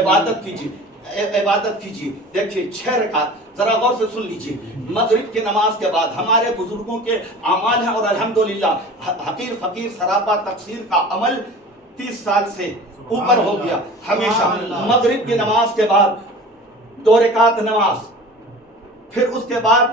عبادت کیجیے. دیکھیے 6 رکعت ذرا غور سے سن لیجیے. مغرب کی نماز کے بعد ہمارے بزرگوں کے اعمال ہیں اور الحمدللہ حقیر فقیر سراپا تقصیر کا عمل 30 سال سے اوپر ہو گیا. ہمیشہ مغرب کی نماز کے بعد 2 رکعت نماز، پھر اس کے بعد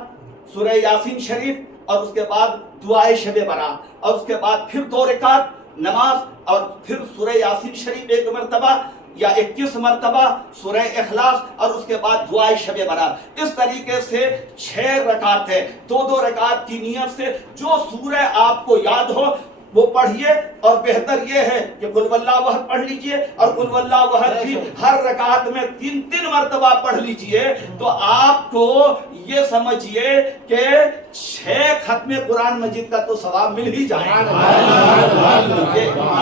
سورہ یاسین شریف، اور اس کے بعد دعائے شب برات، اور اس کے بعد پھر 2 رکعت نماز، اور پھر سورہ یاسین شریف 1 مرتبہ یا 21 مرتبہ، سورہ اخلاص، اور اس کے بعد دعائے شب برات. اس طریقے سے 6 رکعت ہے. 2 رکعت کی نیت سے جو سورہ آپ کو یاد ہو وہ پڑھیے، اور بہتر یہ ہے کہ قل واللہ احد پڑھ لیجئے، اور قل واللہ احد بھی ہر رکعت میں 3 مرتبہ پڑھ لیجئے. تو آپ کو یہ سمجھیے کہ 6 ختم قرآن مجید کا تو ثواب مل ہی جائے گا.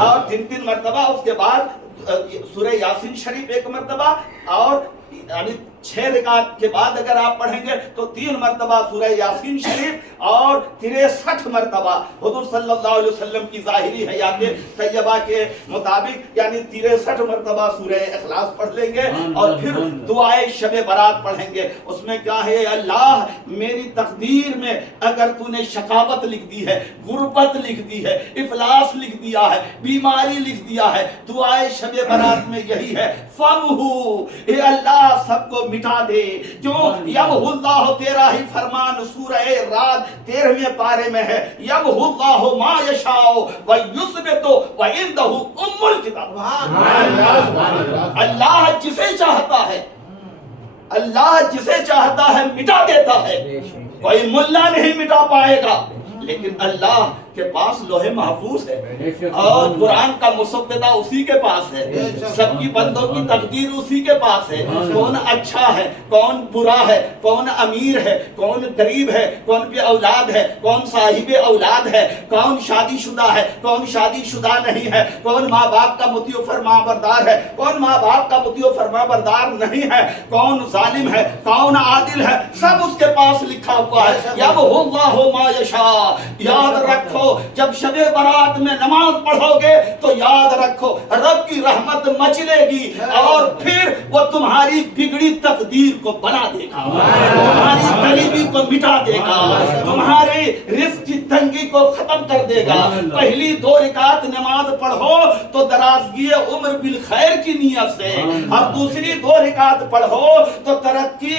اور 3 مرتبہ، اس کے بعد سورہ یاسین شریف 1 مرتبہ، اور یعنی 6 رکعت کے بعد اگر آپ پڑھیں گے تو 3 مرتبہ سورہ یاسین شریف، اور 63 مرتبہ حضور صلی اللہ علیہ وسلم کی ظاہری حیات طیبہ کے مطابق یعنی 63 مرتبہ سورہ اخلاص پڑھ لیں گے، اور پھر دعائے شب برات پڑھیں گے. اس میں کیا ہے؟ اللہ میری تقدیر میں اگر تو نے شقاوت لکھ دی ہے، غربت لکھ دی ہے، افلاس لکھ دیا ہے، بیماری لکھ دیا ہے، دعائے شب برات میں یہی ہے فمہو، اے اللہ سب کو مٹا دے. جو یمحو اللہ، تیرا ہی فرمان سورہ رعد 13ویں پارے میں ہے، یمحو اللہ ما یشاء ویثبت وعندہ ام الکتاب. اللہ جسے چاہتا ہے، اللہ جسے چاہتا ہے مٹا دیتا ہے. کوئی ملا نہیں مٹا پائے گا، لیکن اللہ کے پاس لوح محفوظ ہے، اور قرآن کا مسودہ اسی کے پاس ہے، سب کی بندوں کی تقدیر اسی کے پاس ہے. کون اچھا ہے، کون برا ہے، کون امیر ہے، کون غریب ہے، کون بے اولاد ہے، کون صاحب اولاد ہے، کون شادی شدہ ہے، کون شادی شدہ نہیں ہے، کون ماں باپ کا مطیع و فرما بردار ہے، کون ماں باپ کا مطیع و فرما بردار نہیں ہے، کون ظالم ہے، کون عادل ہے، سب اس کے پاس لکھا ہوا ہے. یمحو اللہ ما یشاء. یاد رکھو جب شب برات میں نماز پڑھو گے تو یاد رکھو رب کی رحمت مچلے گی، اور پھر وہ تمہاری بگڑی تقدیر کو بنا دے گا، تمہاری غریبی کو مٹا دے گا، تمہاری رزق کی تنگی کو ختم کر دے گا. پہلی 2 رکعت نماز پڑھو تو درازگی عمر بالخیر کی نیت سے، اور دوسری 2 رکعت پڑھو تو ترقی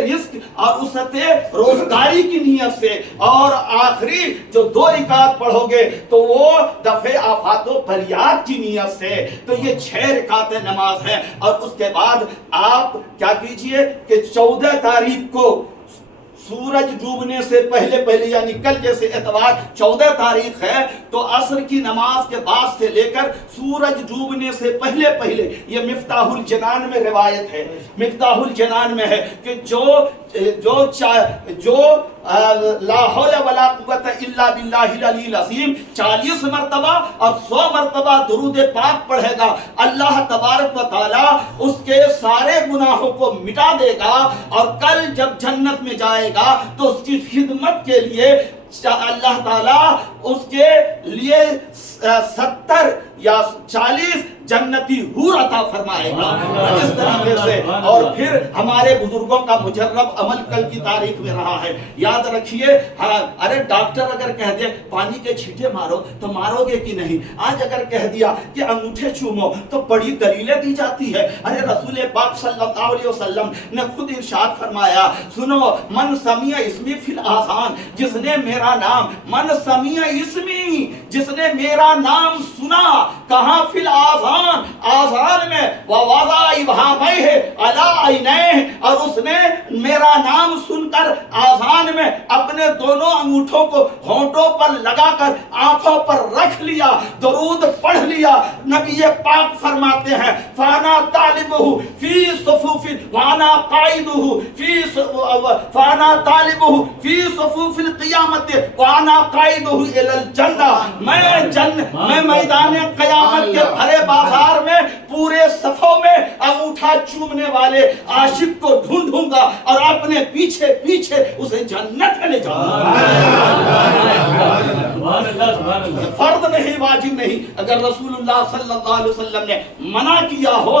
رزق اور وسعت روزگاری کی نیت سے، اور آخری جو 2 رکعت پڑھو گے تو وہ دفع آفات و بلیات کی نیت سے. تو یہ 6 رکعتیں نماز ہیں. اور اس کے بعد آپ کیا کیجئے کہ 14 تاریخ کو سورج ڈوبنے سے پہلے یعنی کل جیسے اتوار 14 تاریخ ہے، تو عصر کی نماز کے بعد سے لے کر سورج ڈوبنے سے پہلے یہ مفتاح الجنان میں روایت ہے، مفتاح الجنان میں ہے کہ جو لا حول ولا قوت الا باللہ العلی العظیم 40 مرتبہ اور 100 مرتبہ درود پاک پڑھے گا، اللہ تبارک و تعالی اس کے سارے گناہوں کو مٹا دے گا، اور کل جب جنت میں جائے گا تو اس کی خدمت کے لیے اللہ تعالیٰ اس کے لیے 70 یا 40 جنتی حور عطا فرمائے گا. اس طریقے سے اور پھر ہمارے بزرگوں کا مجرب عمل کل کی تاریخ میں رہا ہے. یاد رکھیے، ارے ڈاکٹر اگر کہہ دے پانی کے چھینٹے مارو تو مارو گے کہ نہیں. آج اگر کہہ دیا کہ انگوٹھے چومو تو بڑی دلیلیں دی جاتی ہے. ارے رسول پاک صلی اللہ علیہ وسلم نے خود ارشاد فرمایا، سنو من سمیع اسمی فی الاذان، جس نے میرا نام، من سمیع اسمی، جس نے میرا نام سنا، کہاں فی الاذان، آذان میں، ووضع ابہامہ علی عینیہ، اور اس نے میرا نام سن کر آذان میں اپنے دونوں انگوٹھوں کو ہونٹوں پر لگا کر آنکھوں پر رکھ لیا، درود پڑھ لیا. نبی پاک فرماتے ہیں فانا طالبہ فی صفوف وانا قائدہ فانا طالبہ فی صفوف القیامت وانا قائدہ الی الجنہ. میں میدان قیامت کے بھرے بازار میں پورے صفوں میں انگوٹھا چومنے والے عاشق کو ڈھونڈوں گا اور اپنے پیچھے اسے جنت میں لے جاؤں گا. فرض نہیں، واجب نہیں. اگر رسول اللہ صلی اللہ علیہ وسلم نے منع کیا ہو